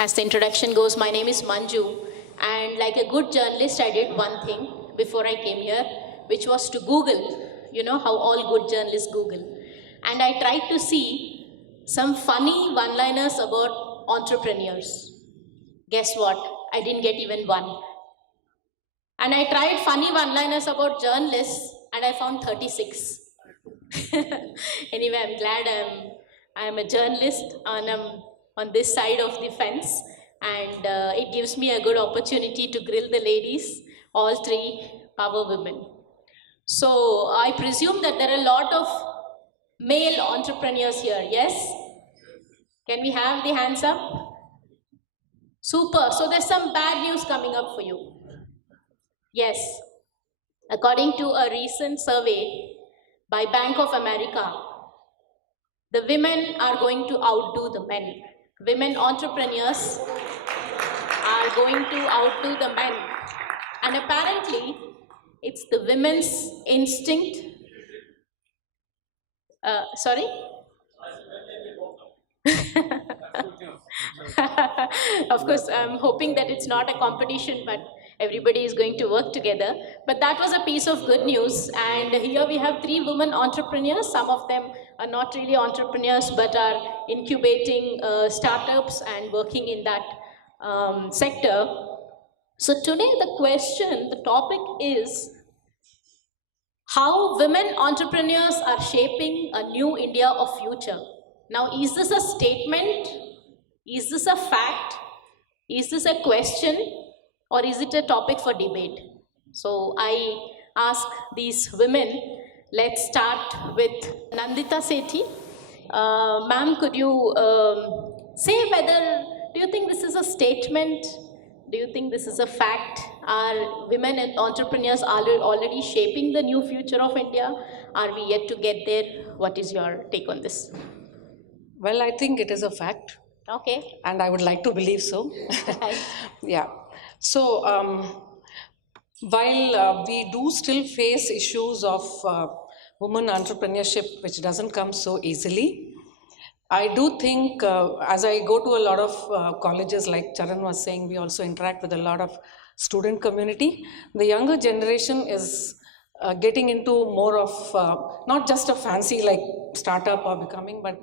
As the introduction goes, my name is Manju, and like a good journalist, I did one thing before I came here, which was to Google. You know how all good journalists Google. And I tried to see some funny one-liners about entrepreneurs. Guess what? I didn't get even one. And I tried funny one-liners about journalists, and I found 36. Anyway, I'm glad I'm a journalist on this side of the fence, and it gives me a good opportunity to grill the ladies, all three power women. So I presume that there are a lot of male entrepreneurs here, yes? Can we have the hands up? Super. So there's some bad news coming up for you. Yes. According to a recent survey by Bank of America, the women are going to outdo the men. Women entrepreneurs are going to outdo the men. And apparently, it's the women's instinct. Sorry? Of course, I'm hoping that it's not a competition, but everybody is going to work together. But that was a piece of good news. And here we have 3 women entrepreneurs. Some of them are not really entrepreneurs, but are incubating startups and working in that sector. So today the topic is how women entrepreneurs are shaping a new India of future. Now, is this a statement? Is this a fact? Is this a question? Or is it a topic for debate? So I ask these women, let's start with Nandita Sethi. Ma'am, could you say whether, do you think this is a statement? Do you think this is a fact? Are women and entrepreneurs already shaping the new future of India? Are we yet to get there? What is your take on this? Well, I think it is a fact. Okay. And I would like to believe so. Yeah. So, while we do still face issues of women entrepreneurship, which doesn't come so easily, I do think as I go to a lot of colleges, like Charan was saying, we also interact with a lot of student community. The younger generation is getting into more of not just a fancy like startup or becoming, but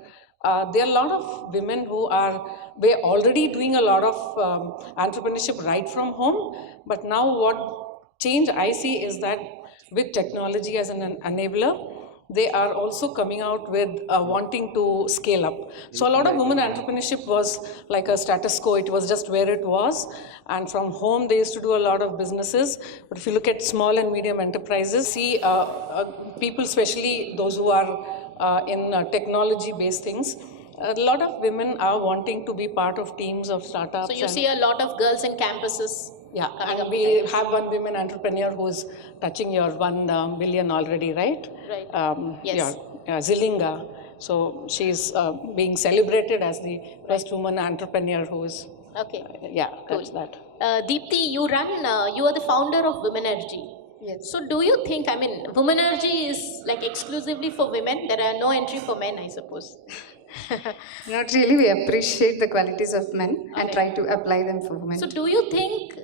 there are a lot of women who are already doing a lot of entrepreneurship right from home. But now what change I see is that with technology as an enabler, they are also coming out with wanting to scale up. So a lot of women entrepreneurship was like a status quo. It was just where it was. And from home, they used to do a lot of businesses. But if you look at small and medium enterprises, see people, especially those who are in technology-based things, a lot of women are wanting to be part of teams of startups. So you see a lot of girls in campuses. Yeah, and we have one women entrepreneur who's touching your 1 billion already, right? Right. Yes. Zilinga. So she's being celebrated as the first woman entrepreneur who is. Okay. Yeah, cool. That's that. Deepti, you are the founder of Women Energy. Yes. So do you think, Women Energy is like exclusively for women? There are no entry for men, I suppose. Not really. We appreciate the qualities of men and try to apply them for women. So do you think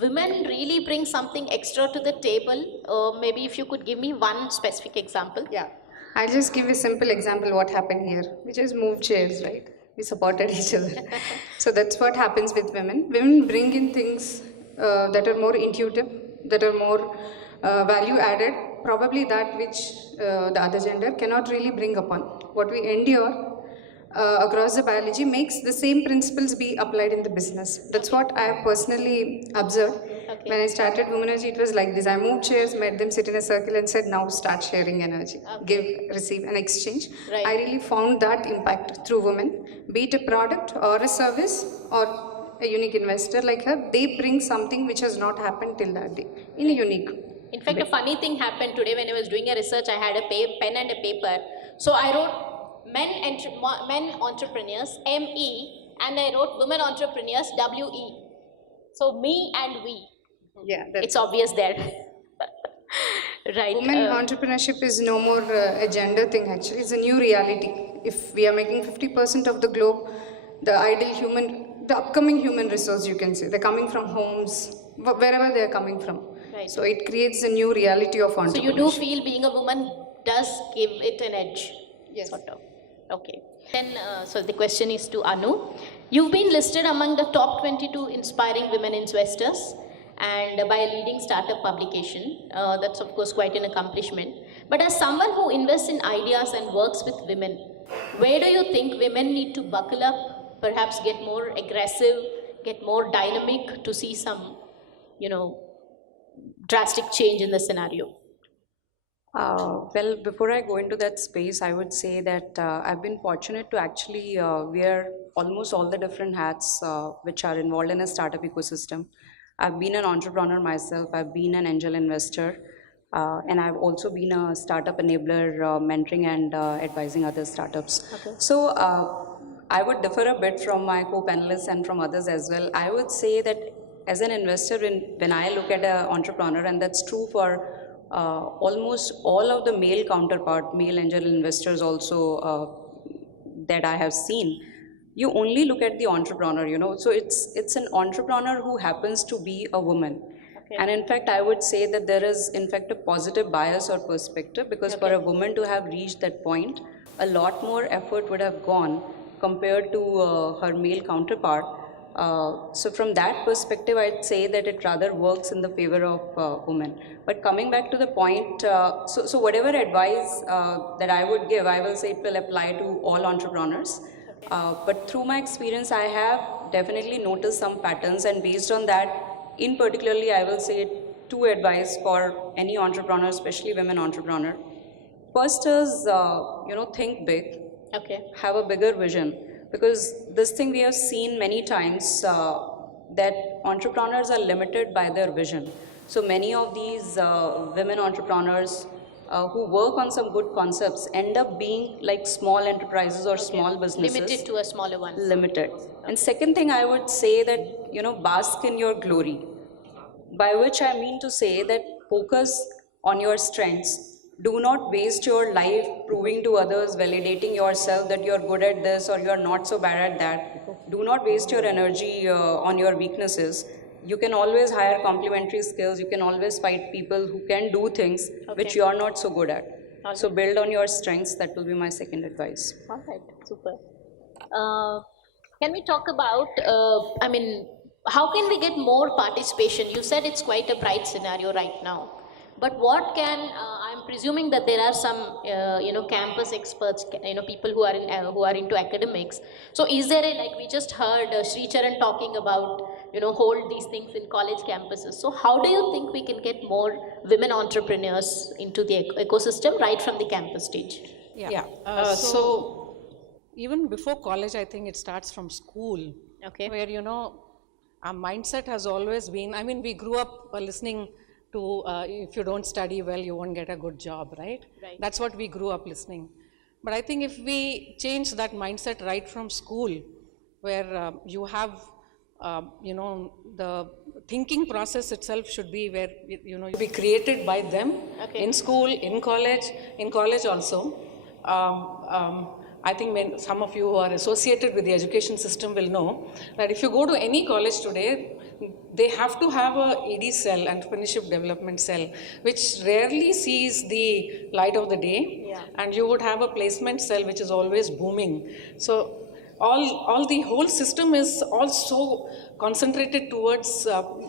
women really bring something extra to the table? Or maybe if you could give me one specific example. Yeah. I'll just give a simple example what happened here. We just moved chairs, right? We supported each other. So that's what happens with women. Women bring in things that are more intuitive, that are more value added, probably that which the other gender cannot really bring upon. What we endure across the biology makes the same principles be applied in the business. That's what I have personally observed. Okay. When I started Women Energy, it was like this. I moved chairs, made them sit in a circle and said, now start sharing energy. Okay. Give, receive and exchange. Right. I really found that impact through women. Be it a product or a service or a unique investor like her, they bring something which has not happened till that day in a unique way. In fact, a funny thing happened today when I was doing a research. I had a pen and a paper. So I wrote men entrepreneurs, ME, and I wrote women entrepreneurs, WE. So me and we. Yeah, it's obvious there. Right. Women entrepreneurship is no more a gender thing actually. It's a new reality. If we are making 50% of the globe, the ideal human the upcoming human resource, you can say. They're coming from homes, wherever they're coming from. Right. So it creates a new reality of entrepreneurship. So you do feel being a woman does give it an edge? Yes. Sort of. Okay. Then, so the question is to Anu. You've been listed among the top 22 inspiring women investors and by a leading startup publication. That's of course quite an accomplishment. But as someone who invests in ideas and works with women, where do you think women need to buckle up, perhaps get more aggressive, get more dynamic to see some, drastic change in the scenario? Well, before I go into that space, I would say that I've been fortunate to actually wear almost all the different hats which are involved in a startup ecosystem. I've been an entrepreneur myself, I've been an angel investor, and I've also been a startup enabler, mentoring and advising other startups. Okay. So I would differ a bit from my co-panelists and from others as well. I would say that as an investor, when I look at an entrepreneur, and that's true for almost all of the male counterpart, male angel investors also that I have seen, you only look at the entrepreneur, so it's an entrepreneur who happens to be a woman. Okay. And in fact, I would say that there is in fact a positive bias or perspective, because for a woman to have reached that point, a lot more effort would have gone compared to her male counterpart. So from that perspective, I'd say that it rather works in the favor of women. But coming back to the point, so whatever advice that I would give, I will say it will apply to all entrepreneurs. But through my experience, I have definitely noticed some patterns, and based on that, in particularly, I will say two advice for any entrepreneur, especially women entrepreneur. First is, think big. Okay. Have a bigger vision. Because this thing we have seen many times that entrepreneurs are limited by their vision. So many of these women entrepreneurs who work on some good concepts end up being like small enterprises or small businesses. Limited to a smaller one. Limited. And second thing I would say that, bask in your glory. By which I mean to say that focus on your strengths. Do not waste your life proving to others, validating yourself that you're good at this or you're not so bad at that. Do not waste your energy on your weaknesses. You can always hire complementary skills. You can always find people who can do things which you are not so good at. So build on your strengths. That will be my second advice. All right, super. Can we talk about, how can we get more participation? You said it's quite a bright scenario right now. But what can, I'm presuming that there are some, campus experts, people who are into academics. So is there like we just heard Sri Charan talking about, hold these things in college campuses. So how do you think we can get more women entrepreneurs into the ecosystem right from the campus stage? Yeah. So even before college, I think it starts from school. Okay. Where, our mindset has always been, we grew up listening to if you don't study well, you won't get a good job, right? Right. That's what we grew up listening. But I think if we change that mindset right from school, where you have, the thinking process itself should be where, be created by them in school, in college also. I think some of you who are associated with the education system will know that if you go to any college today, they have to have a ED cell, entrepreneurship development cell, which rarely sees the light of the day. Yeah. And you would have a placement cell which is always booming. So all the whole system is also concentrated towards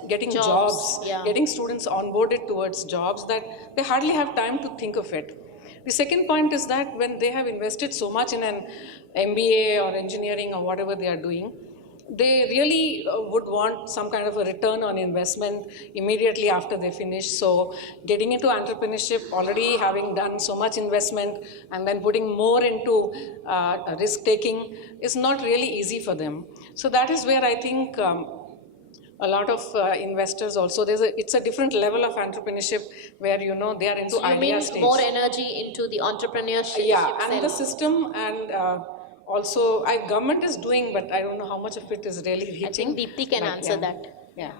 getting jobs, getting students onboarded towards jobs, that they hardly have time to think of it. The second point is that when they have invested so much in an MBA or engineering or whatever they are doing, they really would want some kind of a return on investment immediately after they finish. So getting into entrepreneurship, already having done so much investment and then putting more into risk taking is not really easy for them. So that is where I think a lot of investors also, it's a different level of entrepreneurship where, they are into idea stage. More energy into the entrepreneurship. Yeah, and the system and also government is doing, but I don't know how much of it is really reaching. I think Deepthi can answer that. Yeah.